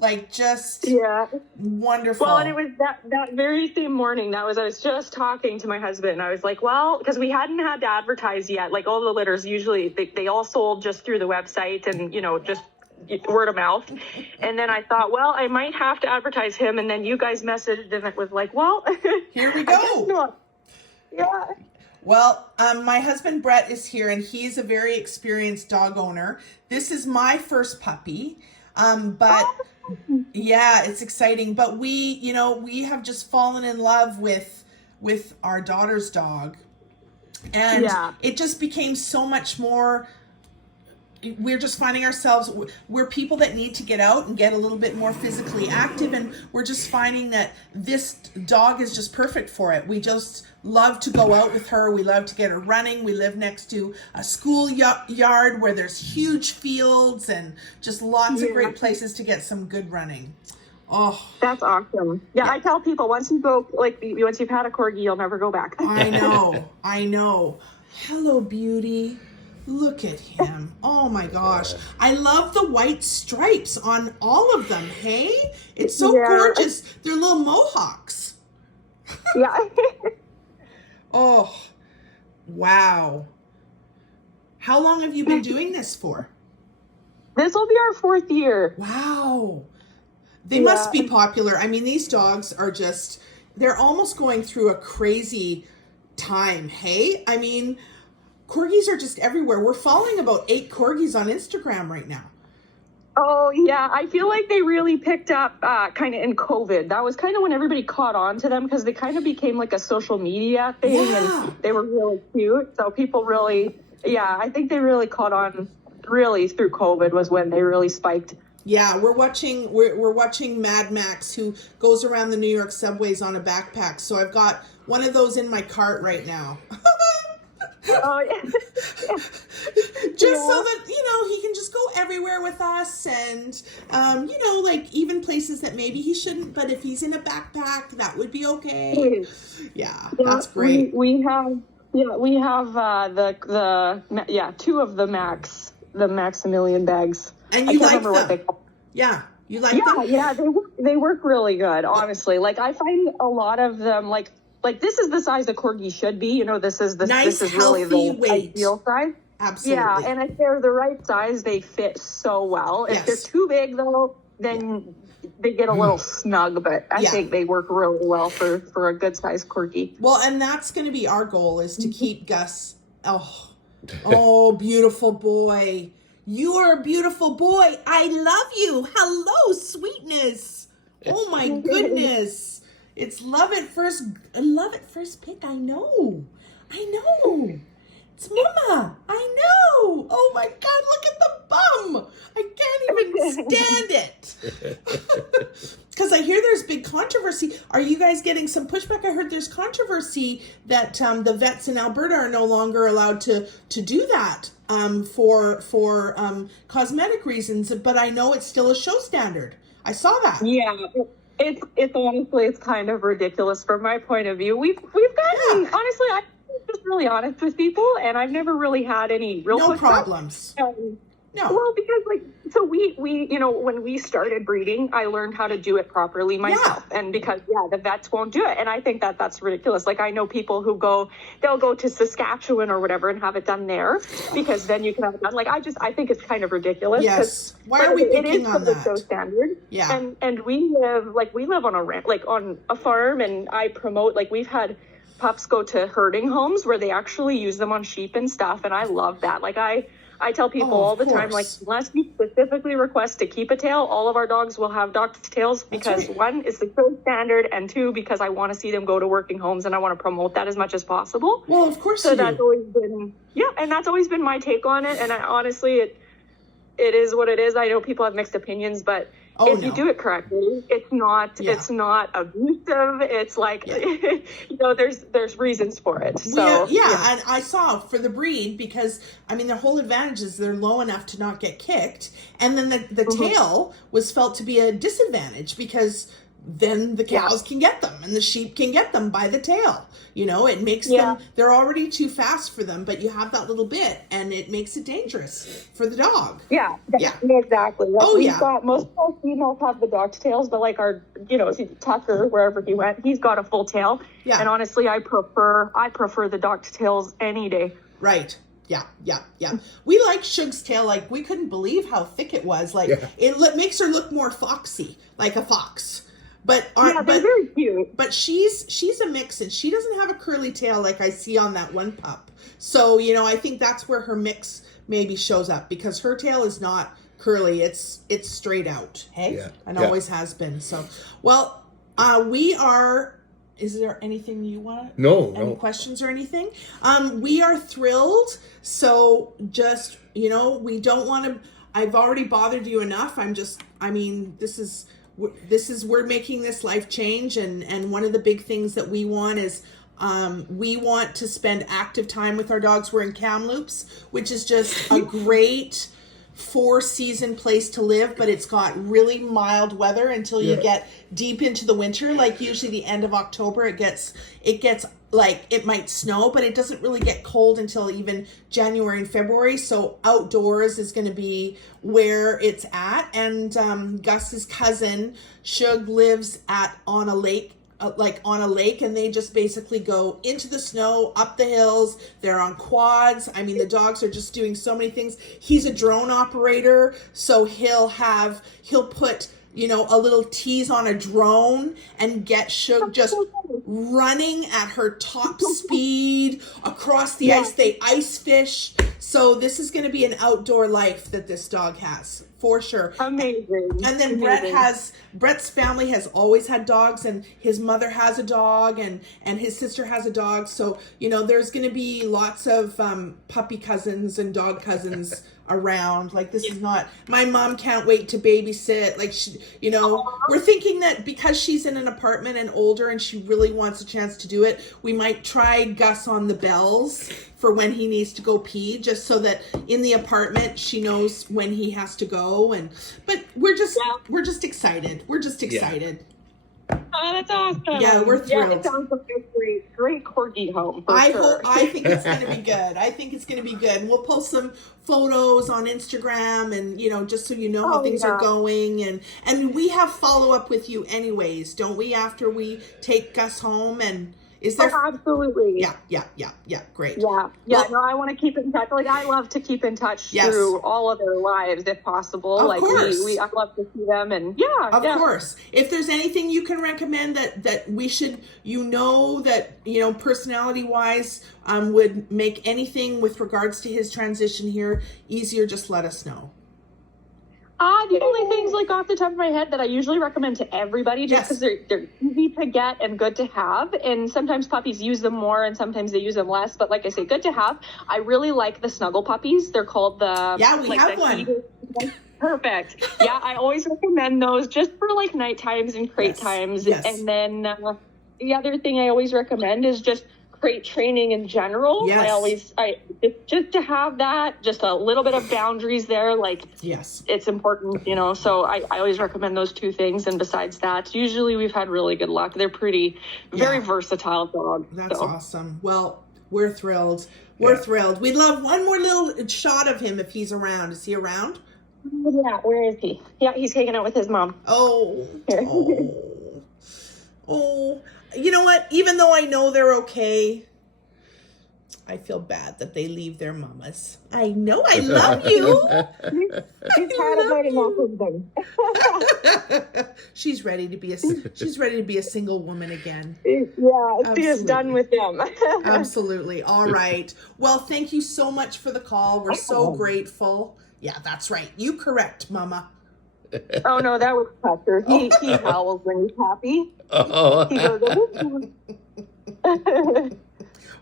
Like just Yeah. wonderful. Well, and it was that very same morning. I was just talking to my husband. And I was like, well, because we hadn't had to advertise yet. Like all the litters, usually they all sold just through the website and, just word of mouth. And then I thought, well, I might have to advertise him. And then you guys messaged and it was like, well, here we I guess go. not. Yeah. Well, my husband Brett is here and he's a very experienced dog owner. This is my first puppy. But yeah, it's exciting. But we have just fallen in love with our daughter's dog. And it just became so much more. We're just finding ourselves, we're people that need to get out and get a little bit more physically active. And we're just finding that this dog is just perfect for it. We just love to go out with her. We love to get her running. We live next to a school yard where there's huge fields and just lots of great places to get some good running. Oh, that's awesome. Yeah, I tell people once you've had a corgi, you'll never go back. I know. Hello, beauty. Look at him. Oh my gosh. I love the white stripes on all of them. Hey, it's so gorgeous. They're little mohawks. Yeah. Oh, wow. How long have you been doing this for? This will be our 4th year. Wow. They must be popular. I mean, these dogs are just, they're almost going through a crazy time. Hey, I mean, corgis are just everywhere. We're following about 8 corgis on Instagram right now. Oh, yeah. I feel like they really picked up kind of in COVID. That was kind of when everybody caught on to them because they kind of became like a social media thing and they were really cute. So people really, I think they really caught on really through COVID was when they really spiked. Yeah, we're watching Mad Max, who goes around the New York subways on a backpack. So I've got one of those in my cart right now. Oh, yeah. Just so that, he can just go everywhere with us and, like even places that maybe he shouldn't, but if he's in a backpack, that would be okay. Yeah, that's great. We have the 2 of the Maximilian bags. And you like them? Yeah, you like them? Yeah, they work really good, honestly. Like I find a lot of them like this is the size a corgi should be. This is really the ideal size. Absolutely. Yeah, and if they're the right size, they fit so well. If they're too big though, then they get a little snug, but I think they work really well for a good sized corgi. Well, and that's going to be our goal is to keep Gus. Oh, beautiful boy. You are a beautiful boy. I love you. Hello, sweetness. Oh my goodness. It's love at first pick. I know. It's Mama. I know. Oh my God, look at the bum. I can't even stand it. Because I hear there's big controversy. Are you guys getting some pushback? I heard there's controversy that the vets in Alberta are no longer allowed to do that for cosmetic reasons. But I know it's still a show standard. I saw that. Yeah. It's honestly, it's kind of ridiculous from my point of view. We've gotten, honestly, I'm just really honest with people, and I've never really had any real pushback. Problems. No. Well, because so we when we started breeding, I learned how to do it properly myself. And because, the vets won't do it. And I think that that's ridiculous. Like I know people who they'll go to Saskatchewan or whatever and have it done there because then you can have it done. Like, I think it's kind of ridiculous. Yes. Why are we picking on that? It is so standard. Yeah. And we live on a ranch, like on a farm, and I promote, like we've had pups go to herding homes where they actually use them on sheep and stuff. And I love that. Like I tell people all the time, like, unless you specifically request to keep a tail, all of our dogs will have dog's tails because one, is the gold standard, and 2, because I want to see them go to working homes and I want to promote that as much as possible. Well, of course. So that's always been, and that's always been my take on it. And honestly, it is what it is. I know people have mixed opinions, but if you do it correctly, it's not abusive. It's like, there's reasons for it. So and I saw for the breed, because I mean, their whole advantage is they're low enough to not get kicked. And then the tail was felt to be a disadvantage because then the cows can get them and the sheep can get them by the tail. You know, it makes them, they're already too fast for them, but you have that little bit and it makes it dangerous for the dog. Yeah, exactly. Like Oh, got, most of our females have the dog's tails, but like our, you know, Tucker, wherever he went, he's got a full tail. Yeah. And honestly, I prefer the dog's tails any day. Right. Yeah. We like Shug's tail. Like, we couldn't believe how thick it was. Like, it makes her look more foxy, like a fox. But they're very cute. But she's a mix, and she doesn't have a curly tail like I see on that one pup. So, you know, I think that's where her mix maybe shows up, because her tail is not curly. It's straight out. Hey? Yeah. And always has been. So, well, is there anything you want? No. Any questions or anything? We are thrilled. So just, you know, we don't want to, I've already bothered you enough. We're making this life change. And one of the big things that we want is, we want to spend active time with our dogs. We're in Kamloops, which is just a great 4-season place to live, but it's got really mild weather until you get deep into the winter. Like usually the end of October, it gets like, it might snow, but it doesn't really get cold until even January and February. So outdoors is going to be where it's at. And Gus's cousin Shug lives on a lake, and they just basically go into the snow, up the hills. They're on quads. I mean, the dogs are just doing so many things. He's a drone operator, so he'll put, you know, a little tease on a drone and get Shug just running at her top speed across the ice. They ice fish. So this is going to be an outdoor life that this dog has, for sure. Amazing. And then Brett's family has always had dogs, and his mother has a dog, and his sister has a dog. So, you know, there's going to be lots of puppy cousins and dog cousins around. Like, this is not, my mom can't wait to babysit. Like, she, you know, we're thinking that because she's in an apartment and older and she really wants a chance to do it, we might try Gus on the bells for when he needs to go pee, just so that in the apartment she knows when he has to go. But we're just excited. We're just excited. Oh, that's awesome. Yeah, we're thrilled. Yeah, it sounds like a great corgi home. I think it's going to be good. I think it's going to be good. And we'll post some photos on Instagram, and, you know, just so you know how things are going. And we have follow up with you anyways, don't we, after we take Gus home? And is there? Oh, absolutely. Yeah. Great. Yeah. No, I want to keep in touch. Like, I love to keep in touch through all of their lives if possible. Of course. I love to see them, and of course. If there's anything you can recommend that we should, you know, that, you know, personality wise, would make anything with regards to his transition here easier, just let us know. The only things, like, off the top of my head that I usually recommend to everybody, just because they're easy to get and good to have, and sometimes puppies use them more and sometimes they use them less, but like I say, good to have. I really like the snuggle puppies. They're called the... Yeah, we have one. Perfect. Yeah, I always recommend those just for, like, night times and crate times. Yes. And then the other thing I always recommend is just crate training in general. Yes. Just to have that, just a little bit of boundaries there, like, it's important, you know. So I always recommend those two things. And besides that, usually we've had really good luck. They're very versatile dogs. That's awesome. Well, we're thrilled. We're thrilled. We'd love one more little shot of him if he's around. Is he around? Yeah, where is he? Yeah, he's hanging out with his mom. Oh. You know what? Even though I know they're okay, I feel bad that they leave their mamas. I know. I love you. He's had about enough of them. She's ready to be a single woman again. Yeah, she is done with them. Absolutely. All right. Well, thank you so much for the call. We're so grateful. Yeah, that's right. You correct, Mama. Oh no, that was Tucker. He howls when he's happy. He goes,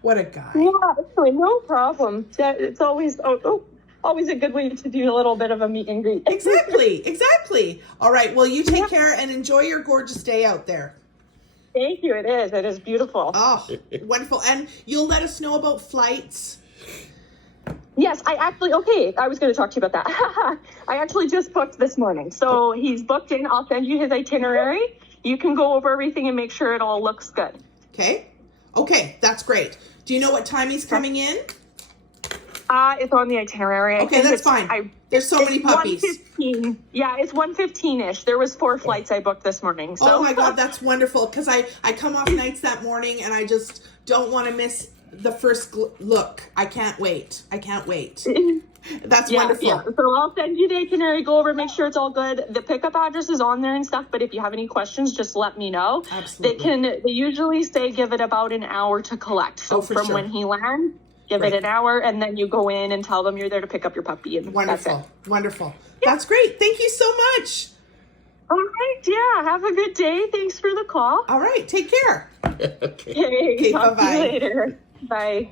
what a guy. Yeah, actually, no problem. It's always always a good way to do a little bit of a meet and greet. Exactly. All right. Well, you take care and enjoy your gorgeous day out there. Thank you. It is beautiful. Oh, wonderful. And you'll let us know about flights. Yes, I was going to talk to you about that. I actually just booked this morning. So he's booked in. I'll send you his itinerary. you can go over everything and make sure it all looks good. Okay, that's great. Do you know what time he's coming in? It's on the itinerary. Okay, that's fine. There's so many puppies. 1:15. Yeah, it's 1:15-ish. There was 4 flights I booked this morning. So. Oh my God, that's wonderful. Because I come off nights that morning and I just don't want to miss the first look. I can't wait. That's wonderful. Yeah. So I'll send you the itinerary, go over, make sure it's all good. The pickup address is on there and stuff, but if you have any questions, just let me know. Absolutely. They usually say give it about an hour to collect. So from when he lands, give it an hour, and then you go in and tell them you're there to pick up your puppy. And wonderful. Yeah. That's great. Thank you so much. All right. Yeah. Have a good day. Thanks for the call. All right. Take care. Okay. Talk to you later. Bye.